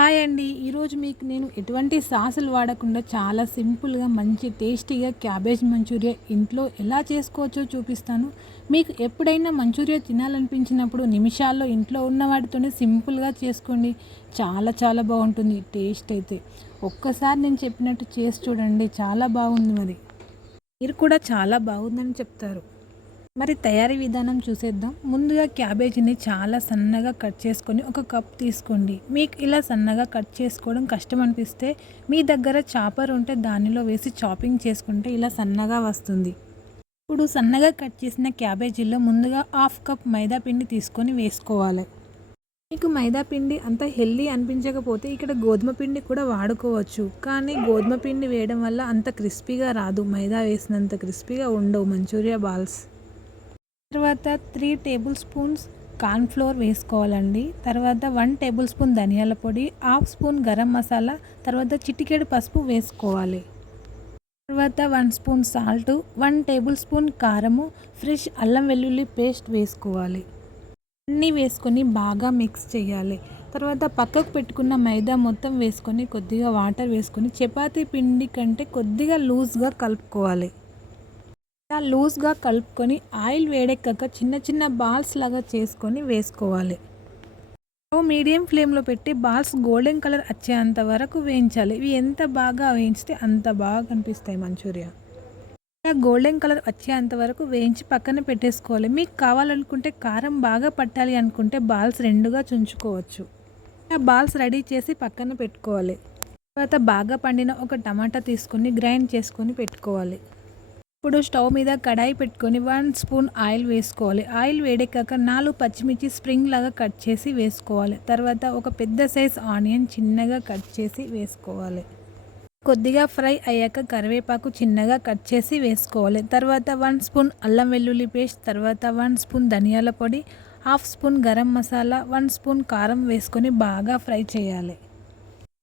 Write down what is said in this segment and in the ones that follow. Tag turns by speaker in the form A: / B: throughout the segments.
A: Hi అండి. ఈరోజు మీకు నేను ఎటువంటి సాసులు వాడకుండా చాలా సింపుల్గా మంచి టేస్టీగా క్యాబేజ్ మంచూరియా ఇంట్లో ఎలా చేసుకోవచ్చో చూపిస్తాను. మీకు ఎప్పుడైనా మంచూరియా తినాలనిపించినప్పుడు నిమిషాల్లో ఇంట్లో ఉన్న వాటితోనే సింపుల్గా చేసుకోండి. చాలా చాలా బాగుంటుంది. టేస్ట్ అయితే. ఒక్కసారి నేను చెప్పినట్టు చేసి చూడండి. చాలా బాగుంది మరి. మీరు కూడా చాలా బాగుందని చెప్తారు. మరి తయారీ విధానం చూసేద్దాం. ముందుగా క్యాబేజీని చాలా సన్నగా కట్ చేసుకొని ఒక కప్ తీసుకోండి. మీకు ఇలా సన్నగా కట్ చేసుకోవడం కష్టం అనిపిస్తే మీ దగ్గర చాపర్ ఉంటే దానిలో వేసి చాపింగ్ చేసుకుంటే ఇలా సన్నగా వస్తుంది. ఇప్పుడు సన్నగా కట్ చేసిన క్యాబేజీలో ముందుగా హాఫ్ కప్ మైదా పిండి తీసుకొని వేసుకోవాలి. మీకు మైదా పిండి అంత హెల్దీ అనిపించకపోతే ఇక్కడ గోధుమ పిండి కూడా వాడుకోవచ్చు. కానీ గోధుమ పిండి వేయడం వల్ల అంత క్రిస్పీగా రాదు. మైదా వేసినంత క్రిస్పీగా ఉండవు మంచూరియా బాల్స్. తర్వాత త్రీ టేబుల్ స్పూన్స్ కార్న్ఫ్లోర్ వేసుకోవాలండి. తర్వాత వన్ టేబుల్ స్పూన్ ధనియాల పొడి హాఫ్ స్పూన్ గరం మసాలా తర్వాత చిటికెడు పసుపు వేసుకోవాలి. తర్వాత one spoon salt one tablespoon కారము ఫ్రెష్ అల్లం వెల్లుల్లి పేస్ట్ వేసుకోవాలి. అన్నీ వేసుకొని బాగా మిక్స్ చేయాలి. తర్వాత పక్కకు పెట్టుకున్న మైదా మొత్తం వేసుకొని కొద్దిగా వాటర్ వేసుకొని చపాతీ పిండి కంటే కొద్దిగా లూజ్గా కలుపుకోవాలి. ఇలా లూజ్గా కలుపుకొని ఆయిల్ వేడెక్కాక చిన్న చిన్న బాల్స్ లాగా చేసుకొని వేసుకోవాలి. మీడియం ఫ్లేమ్లో పెట్టి బాల్స్ గోల్డెన్ కలర్ వచ్చేంత వరకు వేయించాలి. ఇవి ఎంత బాగా వేయించితే అంత బాగా కనిపిస్తాయి మంచూరియా. గోల్డెన్ కలర్ వచ్చేంత వరకు వేయించి పక్కన పెట్టేసుకోవాలి. మీకు కావాలనుకుంటే కారం బాగా పట్టాలి అనుకుంటే బాల్స్ రెండుగా చుంచుకోవచ్చు. బాల్స్ రెడీ చేసి పక్కన పెట్టుకోవాలి. తర్వాత బాగా పండిన ఒక టమాటా తీసుకొని గ్రైండ్ చేసుకొని పెట్టుకోవాలి. ఇప్పుడు స్టవ్ మీద కడాయి పెట్టుకొని వన్ స్పూన్ ఆయిల్ వేసుకోవాలి. ఆయిల్ వేడెక్కాక నాలుగు పచ్చిమిర్చి స్ప్రింగ్ లాగా కట్ చేసి వేసుకోవాలి. తర్వాత ఒక పెద్ద సైజ్ ఆనియన్ చిన్నగా కట్ చేసి వేసుకోవాలి. కొద్దిగా ఫ్రై అయ్యాక కరివేపాకు చిన్నగా కట్ చేసి వేసుకోవాలి. తర్వాత వన్ స్పూన్ అల్లం వెల్లుల్లి పేస్ట్ తర్వాత వన్ స్పూన్ ధనియాల పొడి half spoon garam masala one spoon కారం వేసుకొని బాగా ఫ్రై చేయాలి.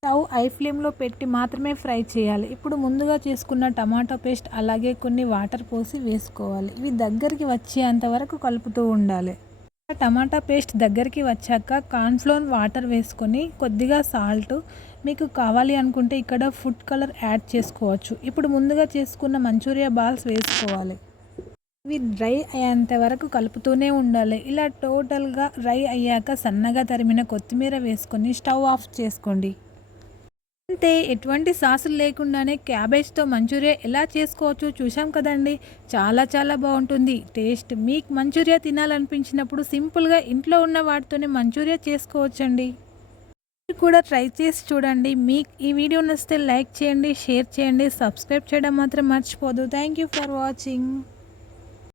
A: స్టవ్ ఐ ఫ్లేమ్లో పెట్టి మాత్రమే ఫ్రై చేయాలి. ఇప్పుడు ముందుగా చేసుకున్న టమాటో పేస్ట్ అలాగే కొన్ని వాటర్ పోసి వేసుకోవాలి. ఇవి దగ్గరికి వచ్చేంత వరకు కలుపుతూ ఉండాలి. టమాటా పేస్ట్ దగ్గరికి వచ్చాక కార్న్ఫ్లోర్ వాటర్ వేసుకొని కొద్దిగా సాల్ట్ మీకు కావాలి అనుకుంటే ఇక్కడ ఫుడ్ కలర్ యాడ్ చేసుకోవచ్చు. ఇప్పుడు ముందుగా చేసుకున్న మంచూరియా బాల్స్ వేసుకోవాలి. ఇవి డ్రై అయ్యేంత వరకు కలుపుతూనే ఉండాలి. ఇలా టోటల్గా డ్రై అయ్యాక సన్నగా తరిమిన కొత్తిమీర వేసుకొని స్టవ్ ఆఫ్ చేసుకోండి. అంతే ఎటువంటి సాసులు లేకుండానే క్యాబేజ్తో మంచూరియా ఎలా చేసుకోవచ్చో చూసాం కదండి. చాలా చాలా బాగుంటుంది. టేస్ట్ మీకు మంచూరియా తినాలనిపించినప్పుడు సింపుల్గా ఇంట్లో ఉన్న వాటితోనే మంచూరియా చేసుకోవచ్చండి. మీరు కూడా ట్రై చేసి చూడండి. మీకు ఈ వీడియో నచ్చితే లైక్ చేయండి షేర్ చేయండి సబ్స్క్రైబ్ చేయడం మాత్రం మర్చిపోదు. Thank you for watching.